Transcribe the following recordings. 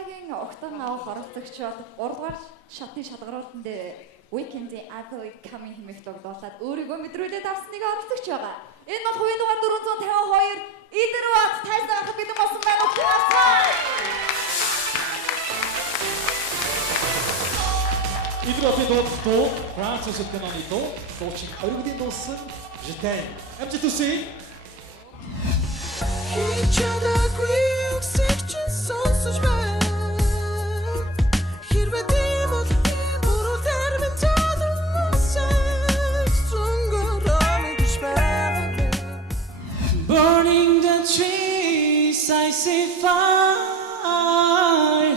дараагийн огтон авах оролцогчид 3 дугаар шатны шалгаруултан дээр Weekend-ийн Athlete Coming хэмээх тоглолтод өөрийгөө мэдрүүлээд авсан нэг оролцогч байгаа. Энэ бол хувийн дугаар 452 Идэрват тайсан ахад бэлэн болсон байна уу? Идэрватын дуу Францаас өтгөний дуу дуучин оригдын дуусан Je t'aime. Амжилт хүсье. Burning the trees, I see fire.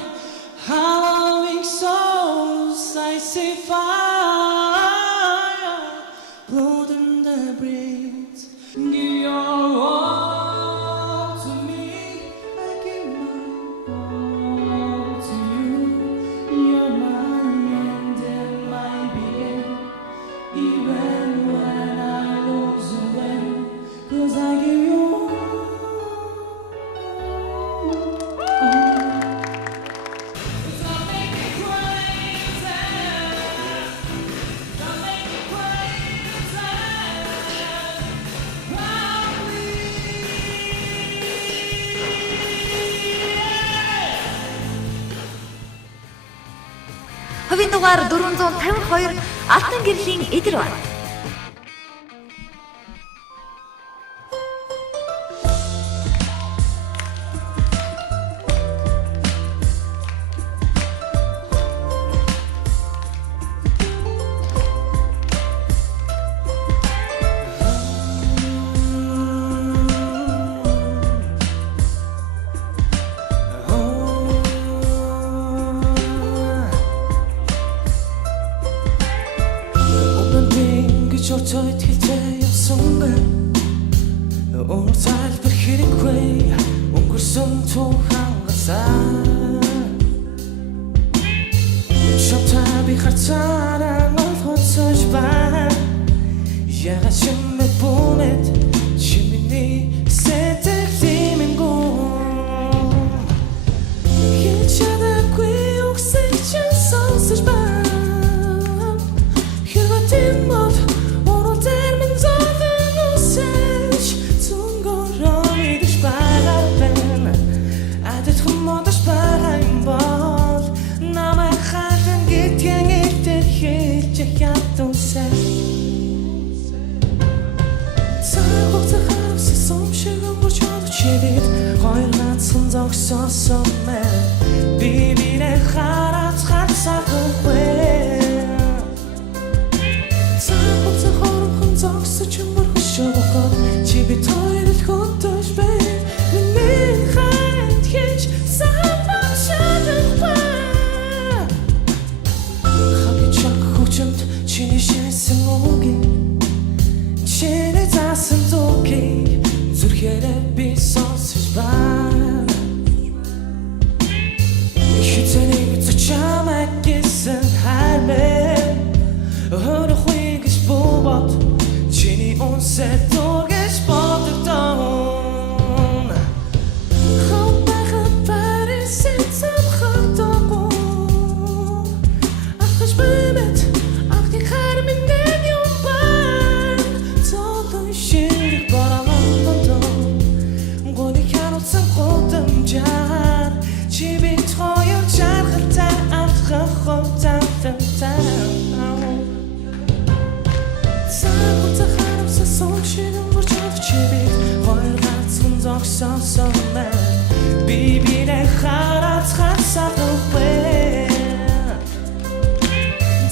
Howling souls, I see fire. Blood in the breeze, give your all to me. I give my all to you. You're my end and my beginning. Even when I lose the way, 'cause I give you Хувийн дугаар 452 Алтан гэрлийн Идэрват. Жортой тэлтэй явсангүй Өөр залбир хэрэггүй Өнгөрсөн тухайн газар Шамтай би харцаараа олгоцож байна Ягаад чимээ бүүмэд Чимэний сэтгэлимэн гүн Хийж чадаагүй үгсэй чинь сонсож байна Хэрвээ мод зогсоосон мэн би бинэ хараад хасахгүй цаахын хоромхон зогсож мөрхөшөөгөө чи би тойлол хөтөж бэ миний хайрт хийж саамчаагүй хапичак хүчмт чиний шэнсэн үгүй чиний заасан зүгийг зүрхээрээ би сонсож байна Чамайг гисэн хайрмэн Хөрөхгүй гэж бубот Чиний үнсээ дургэж бодогдон Хопахад парисэн цамхагдаггүй Ахаж бэмэт Ахтын хайрмэн нэг юм байна Цодон ширэг бараландон Гуни харуулсан гудамжаар Чи би тоёр жаргалтай Бибинэ хараад хасахгүй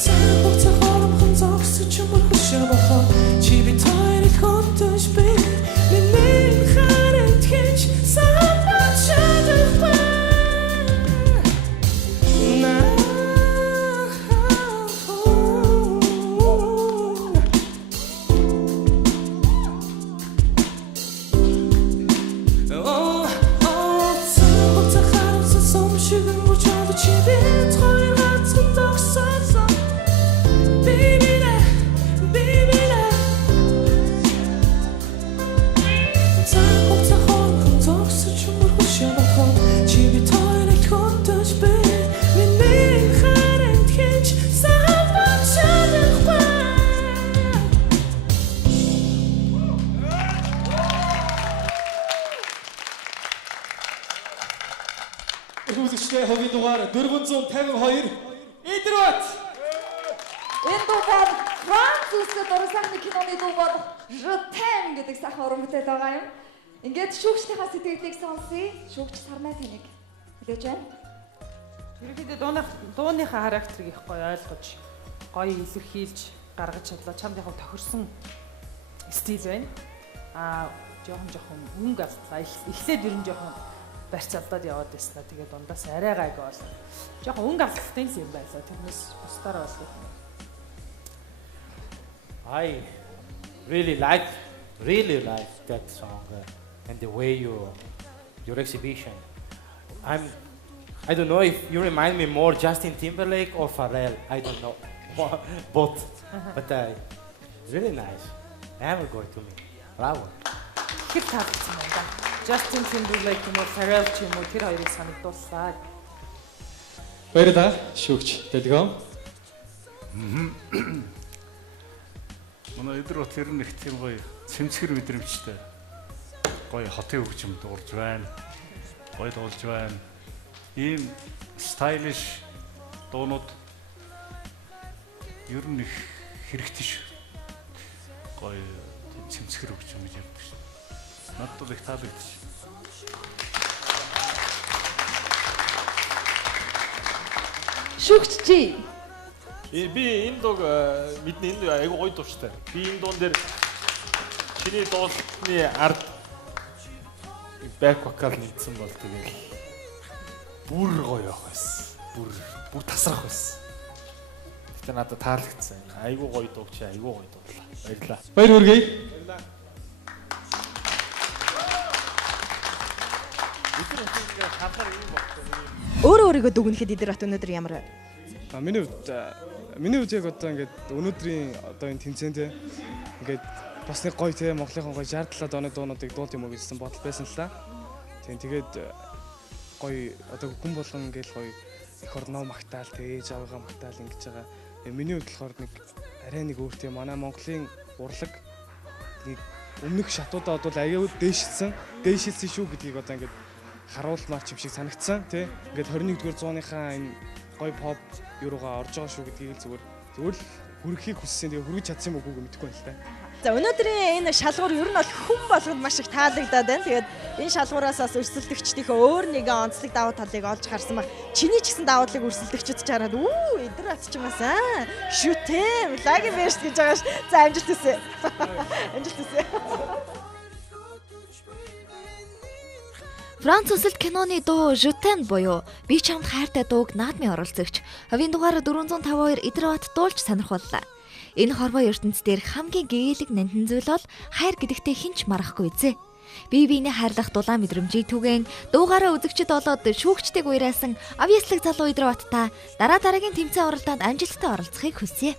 Цаахын хоромхон зогсож мөрхөшөөгөө чи би тойлол хөтөж бэ миний хайрт хийж саамчаагүй Oh Үзэгчдээ хувийн дугаар 452 Идрот. Энэ дуу бол Франц улсад орсон киноны дуу бол Je t'aime гэдэг сайхан уран бүтээл байгаа юм. Ингээд шүүгчдийнхаа сэтгэлийг сонсъё. Шүүгч Сарнай таныг хэлж байна. Ерөнхийдөө дууныхаа характерыг их гоё ойлгож, гоё илэрхийлж гаргаж чадлаа. Чамд яг тохирсон стил байна. Жоохон өнгө автлаа. Эхлээд ер нь жоохон барьц алдаад яваад байснаа. Тэгээд дундаас арай гайг бол жоохон өнгө автлалтай юм байлаа. Тэрнээс бусдаар бол I really like that song and the way your exhibition. I don't know if you remind me more Justin Timberlake or Pharrell. I don't know, both, but really nice. Never going to me. Bravo. хэр таалагдсан байна да. Justin Timberlake юм уу, Pharrell ч юм уу тэр хоёрыг санагдууллаа. Баярлалаа шүүгч Дэлгөө. Манай Идрот тэр нэг тийм гоё цэмцгэр мэдрэмжтэй. Гоё хотын хөгжим дуулж байна. Гоё дуулж байна. Ийм stylish дуунууд ер нь их хэрэгтэй шүү. Гоё цэмцгэр хөгжим гэж ярьдаг шүү. Надад их таалагдчих. Шүүгч чи Би энэ дууг мэднэ, энэ айгу гоё дууштай. Би энэ дуун дээр чиний дуулалтны ард back vocal нэгдсэн бол тэгээд бүр гоё явах байсан. Бүр тасрах байсан. Гэтэ надад таалагдсан. Айгу гоё дууг чи айгу гоё дууллаа. Баярлалаа. Баяр хүргэе. Өөрөө өөрийгөө дүгнэхэд Идрот өнөөдөр ямар вэ? Миний хувьд яг одоо ингээд өнөөдрийн одоо энэ тэмцээнд ингээд бас нэг гоё те Монголын гоё 67 оны дуунуудыг дуулт юм уу гэсэн бодол байсан л та. Тэгээд гоё одоо хүн болгон ингээд гоё их орноо магтаал те ээж аваагаа магтаал ингэж байгаа. Миний хувьд болохоор нэг арай нэг өөр те манай Монголын урлаг нэг өмнөх шатуудаа бол аяа дээшилсэн шүү гэдгийг одоо ингээд харуулмаар ч юм шиг санагдсан те. Ингээд 21-р зууныхаа энэ гоё pop юугаа орж байгаа шүү гэдгийг зүгээр л хүрхийг хүссэн. Тэгээ хүргэж чадсан юм уу үгүй мэдэхгүй байна л та. За өнөөдрийн энэ шалгуур ер нь бол хүн болгонд маш их таалагдаад байна. Тэгээд энэ шалгуураас бас өрсөлдөгчдийнхөө өөр нэгэн онцлог давуу талыг олж харсан баг. Чиний ч гэсэн давуу талыг өрсөлдөгчд чараад Идрот ч юм аа шүтэм лаги верс гэж байгаа ш. За амжилт хүсье. Амжилт хүсье. Франц улсад киноны дуу Je t'aime буюу би чамд хайртай дууг наадмын оролцогч хувийн дугаар 452 Идрот дуулж сонирхоллоо. Энэ хорвоо ертөнцийн дээрх хамгийн гээлэг нандин зүйл бол хайр гэдэгтээ хинч марахгүй үзээ. Бие биенээ хайрлах дулаан мэдрэмжийг түгээн дуугаараа үзэгчд болоод шүүгчдэг уйраасан авьяаслаг залуу Идрот та дараагийн тэмцээн оролдоонд амжилттай оролцохыг хүсье.